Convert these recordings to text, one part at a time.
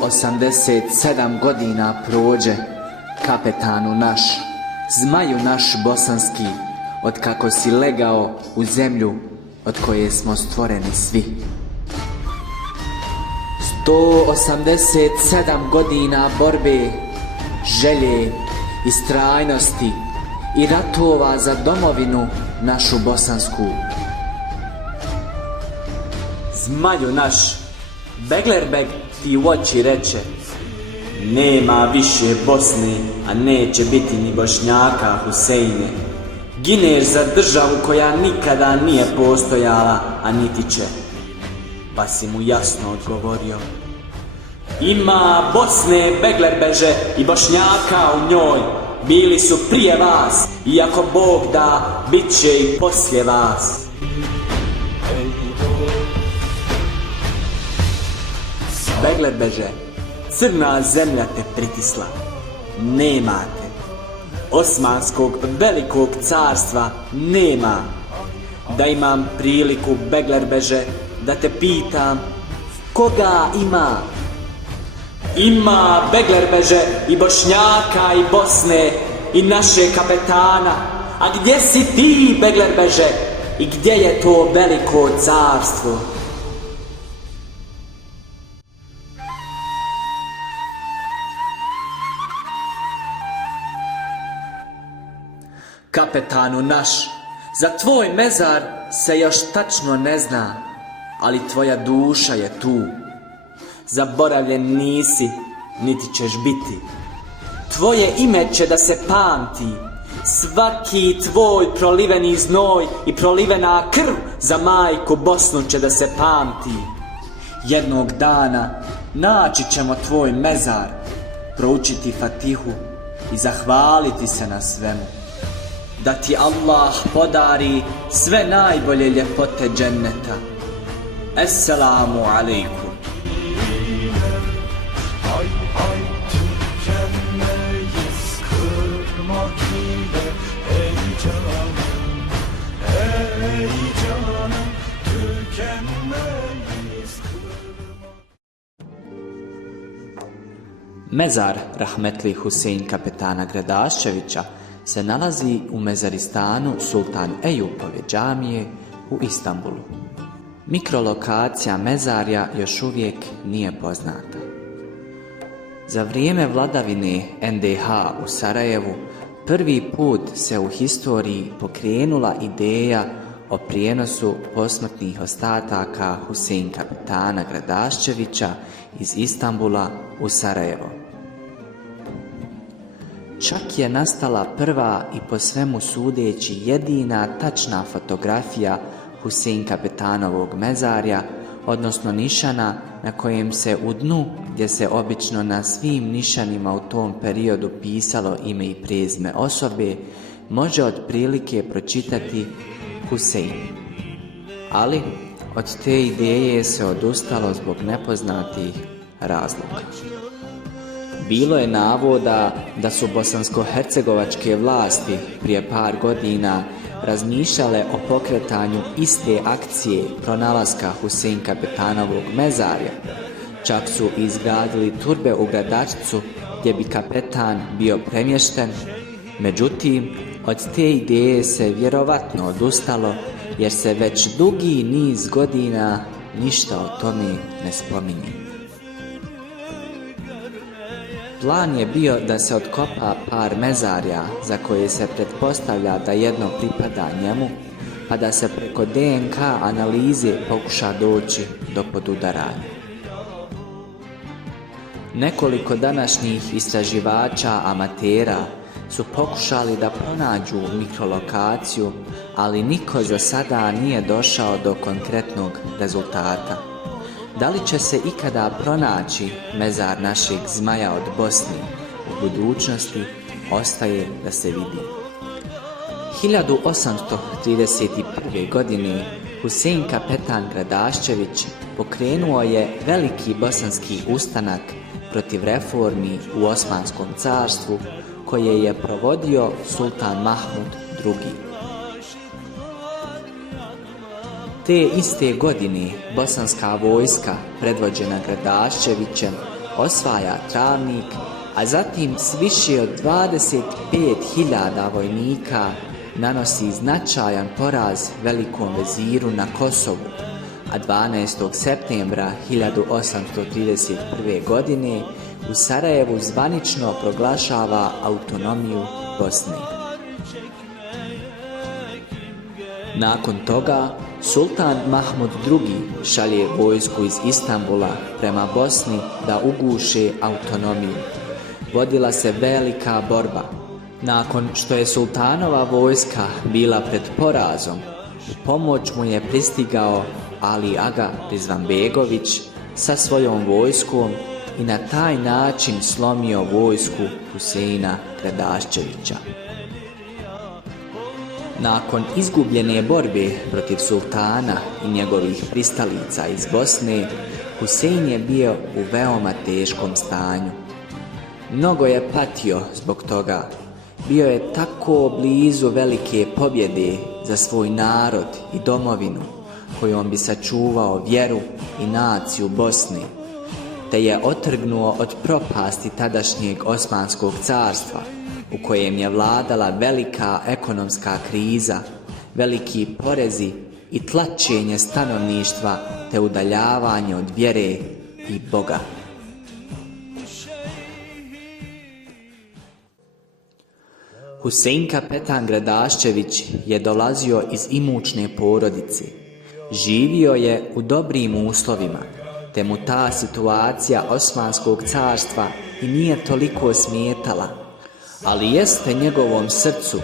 187 godina prođe, kapetanu naš, zmaju naš bosanski, od kako si legao u zemlju od koje smo stvoreni svi. 187 godina borbe, želje, istrajnosti i ratova za domovinu našu bosansku. Zmaju naš, Beglerbeg ti u oči reče: nema više Bosne, a neće biti ni Bošnjaka, Huseine. Gineš za državu koja nikada nije postojala, a niti će. Pa si mu jasno odgovorio: ima Bosne, Beglerbeže, i Bošnjaka u njoj. Bili su prije vas, i ako Bog da, bit će i poslije vas. Beglerbeže, crna zemlja te pritisla. Nemate. Osmanskog velikog carstva nema. Da imam priliku, Beglerbeže, da te pitam, koga ima? Ima, Beglerbeže, i Bošnjaka i Bosne i naše kapetana. A gdje si ti, Beglerbeže, i gdje je to veliko carstvo? Kapetanu naš, za tvoj mezar se još tačno ne zna, ali tvoja duša je tu. Zaboravljen nisi, niti ćeš biti. Tvoje ime će da se pamti. Svaki tvoj proliveni znoj i prolivena krv za majku Bosnu će da se pamti. Jednog dana naći ćemo tvoj mezar, proučiti Fatihu i zahvaliti se na svemu. Da ti Allah podari sve najbolje ljepote dženneta. Esselamu alaikum. Mezar rahmetli Husein kapetana Gradaščevića se nalazi u mezaristanu Sultan Ejupove džamije u Istanbulu. Mikrolokacija mezarja još uvijek nije poznata. Za vrijeme vladavine NDH u Sarajevu prvi put se u historiji pokrenula ideja o prijenosu posmrtnih ostataka Husein kapetana Gradaščevića iz Istanbula u Sarajevo. Čak je nastala prva i po svemu sudeći jedina tačna fotografija Husein kapetanovog mezarja, odnosno nišana na kojem se u dnu, gdje se obično na svim nišanima u tom periodu pisalo ime i prezime osobe, može otprilike pročitati Husein. Ali od te ideje se odustalo zbog nepoznatih razloga. Bilo je navoda da su bosansko-hercegovačke vlasti prije par godina razmišljale o pokretanju iste akcije pronalaska Husein kapetanovog mezarja. Čak su izgradili turbe u Gradačcu gdje bi kapetan bio premješten. Međutim, od te ideje se vjerovatno odustalo jer se već dugi niz godina ništa o tome ne spominje. Plan je bio da se otkopa par mezarja za koje se pretpostavlja da jedno pripada njemu, pa da se preko DNK analize pokuša doći do podudaranja. Nekoliko današnjih istraživača amatera su pokušali da pronađu mikrolokaciju, ali niko za sada nije došao do konkretnog rezultata. Da li će se ikada pronaći mezar našeg zmaja od Bosne u budućnosti, ostaje da se vidi. 1831. godine Husein kapetan Gradaščević pokrenuo je veliki bosanski ustanak protiv reformi u Osmanskom carstvu koje je provodio sultan Mahmud II. Te iste godine bosanska vojska predvođena Gradaščevićem osvaja Travnik, a zatim s više od 25.000 vojnika nanosi značajan poraz velikom veziru na Kosovu, a 12. septembra 1831. godine u Sarajevu zvanično proglašava autonomiju Bosne. Nakon toga, sultan Mahmud II šalje vojsku iz Istanbula prema Bosni da uguše autonomiju. Vodila se velika borba. Nakon što je sultanova vojska bila pred porazom, u pomoć mu je pristigao Ali Aga Rizvanbegović sa svojom vojskom i na taj način slomio vojsku Huseina Gradaščevića. Nakon izgubljene borbe protiv sultana i njegovih pristalica iz Bosne, Husein je bio u veoma teškom stanju. Mnogo je patio zbog toga. Bio je tako blizu velike pobjede za svoj narod i domovinu, kojom bi sačuvao vjeru i naciju Bosne, te je otrgnuo od propasti tadašnjeg Osmanskog carstva, u kojem je vladala velika ekonomska kriza, veliki porezi i tlačenje stanovništva te udaljavanje od vjere i Boga. Husein Kapetan Gradaščević je dolazio iz imućne porodice. Živio je u dobrim uslovima, te mu ta situacija Osmanskog carstva i nije toliko smetala, ali jeste njegovom srcu,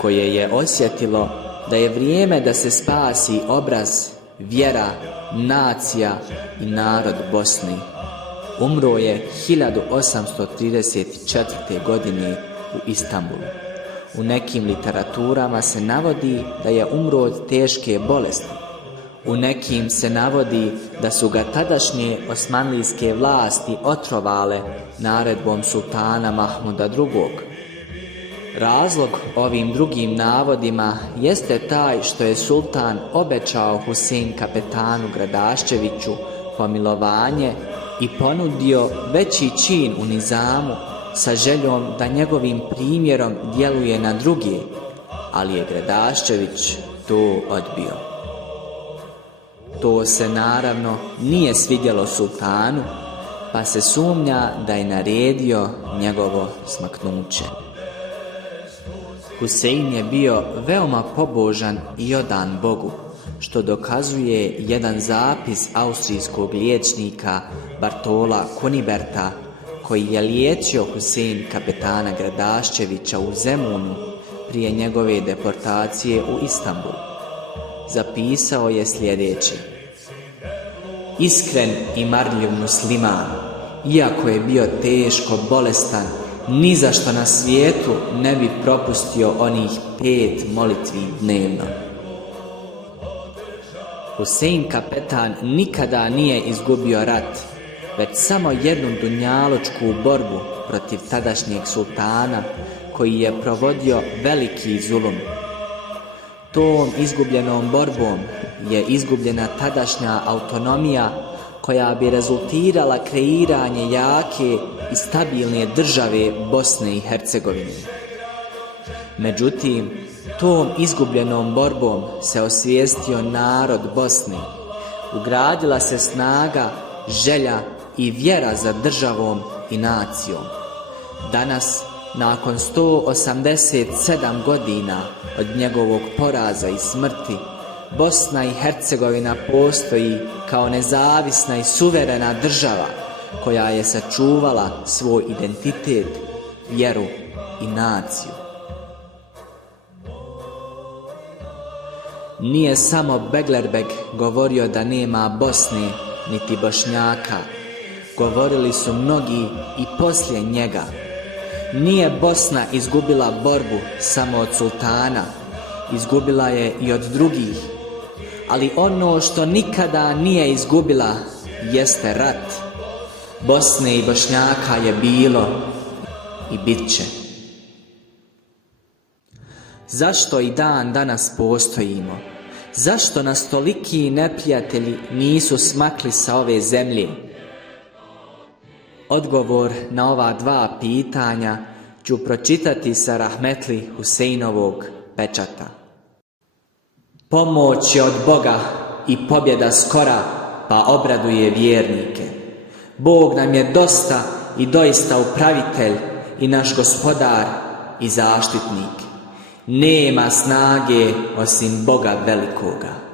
koje je osjetilo da je vrijeme da se spasi obraz, vjera, nacija i narod Bosne. Umro je 1834. godine u Istanbulu. U nekim literaturama se navodi da je umro od teške bolesti. U nekim se navodi da su ga tadašnje osmanlijske vlasti otrovale naredbom sultana Mahmuda II. Razlog ovim drugim navodima jeste taj što je sultan obećao Husein Kapetanu Gradaščeviću pomilovanje i ponudio veći čin u nizamu sa željom da njegovim primjerom djeluje na druge, ali je Gradaščević to odbio. To se naravno nije svidjelo sultanu, pa se sumnja da je naredio njegovo smaknuće. Husein je bio veoma pobožan i odan Bogu, što dokazuje jedan zapis austrijskog liječnika Bartola Kuniberta, koji je liječio Husein Kapetana Gradaščevića u Zemunu prije njegove deportacije u Istanbul. Zapisao je sljedeće: iskren i marljiv musliman, iako je bio teško bolestan, ni za što na svijetu ne bi propustio onih 5 molitvi dnevno. Husein Kapetan nikada nije izgubio rat, već samo jednu dunjalučku borbu protiv tadašnjeg sultana, koji je provodio veliki zulum. Tom izgubljenom borbom je izgubljena tadašnja autonomija, koja bi rezultirala kreiranje jake i stabilne države Bosne i Hercegovine. Međutim, tom izgubljenom borbom se osvijestio narod Bosne, ugradila se snaga, želja i vjera za državom i nacijom. Danas, nakon 187 godina od njegovog poraza i smrti, Bosna i Hercegovina postoji kao nezavisna i suverena država koja je sačuvala svoj identitet, vjeru i naciju. Nije samo Beglerbeg govorio da nema Bosne niti Bošnjaka, govorili su mnogi i poslije njega. Nije Bosna izgubila borbu samo od sultana, izgubila je i od drugih, ali ono što nikada nije izgubila jeste rat. Bosne i Bošnjaka je bilo i bit će. Zašto i dan danas postojimo? Zašto nas toliki neprijatelji nisu smakli sa ove zemlje? Odgovor na ova dva pitanja ću pročitati sa rahmetli Huseinovog pečata. Pomoć je od Boga i pobjeda skora, pa obraduje vjernike. Bog nam je dosta i doista upravitelj i naš gospodar i zaštitnik. Nema snage osim Boga velikoga.